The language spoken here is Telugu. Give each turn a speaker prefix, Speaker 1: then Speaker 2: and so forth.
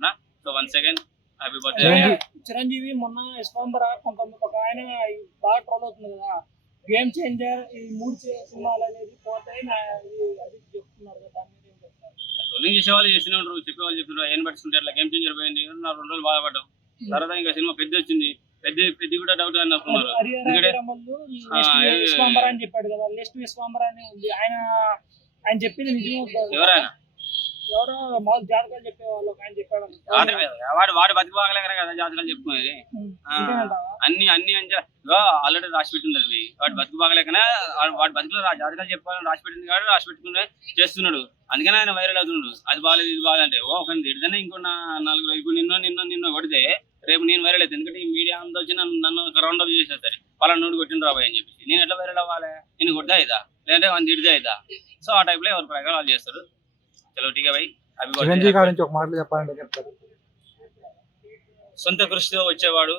Speaker 1: కోరుకుంటున్నా so one second happy birthday
Speaker 2: Chiranjeevi.
Speaker 3: Chiranjeevi మొన్న ఇస్లాంబర్ కొంత ఒక ఆయన బాగా ట్రోల్ అవుతుంది కదా. గేమ్ చేంజర్ ఈ మూడు సినిమాలు అనేది పోతాయి. అది చెప్తున్నారు కదా దాని మీద ఏం చెప్తారు?
Speaker 1: రోలింగ్ చేసే వాళ్ళు చేస్తూనే ఉంటారు. చెప్పే వాళ్ళు చెప్తున్నారు. ఏం పట్టుకుంటే అట్లా గేమ్ చేంజర్ పోయింది. నా రెండు రోజులు బాధపడ్డాం. తర్వాత ఇంకా సినిమా పెద్ద వచ్చింది. పెద్ద పెద్ద కూడా డౌట్ అని అనుకున్నారు ఎందుకంటే-
Speaker 3: విశ్వాంబర అని చెప్పాడు కదా. నెక్స్ట్ విశ్వాంబర అని ఉంది. ఆయన ఆయన చెప్పింది నిజం
Speaker 1: ఎవరైనా
Speaker 3: ఎవరో మామూలు జాతకాలు చెప్పేవాళ్ళు ఆయన చెప్పాడు
Speaker 1: రాత్రి వాడు వాడు బతికి కదా జాతకాలు చెప్పుకునేది. ఆ. అన్ని అన్ని అంచె ఆల్రెడీ రాసి పెట్టింది అది. వాడు బతుకు బాగలేకనే వాడు- వాడి బతుకులో రా- జాతకాలు చెప్పాలని రాసి పెట్టింది కాబట్టి రాసి పెట్టుకునే చేస్తున్నాడు. అందుకనే ఆయన వైరల్ అవుతున్నాడు. అది బాగాలేదు ఇది బాగాలేదు అంటే ఓ ఒక తిడితేనే ఇంకో నా నలుగురు ఇప్పుడు నిన్నో నిన్నో నిన్నో కొడితే రేపు నేను వైరల్ అవుతుంది ఎందుకంటే ఈ మీడియా అంతా వచ్చి నన్ను నన్ను రౌండ్ అప్ చేసేస్తారు వాళ్ళ నోడు కొట్టిన రాబాయ్ అని చెప్పేసి. నేను ఎట్లా వైరల్ అవ్వాలి? నేను కొడితే అయిదా? లేదంటే వాళ్ళు తిడితే అయిదా? సో ఆ టైప్లో ఎవరి ప్రకారం వాళ్ళు చేస్తారు. చలో టీకా బై
Speaker 2: చిరంజీవి గారి నుంచి ఒక మాటలు చెప్పాలంటే చెప్తారు.
Speaker 1: సొంత కృషితో వచ్చేవాడు.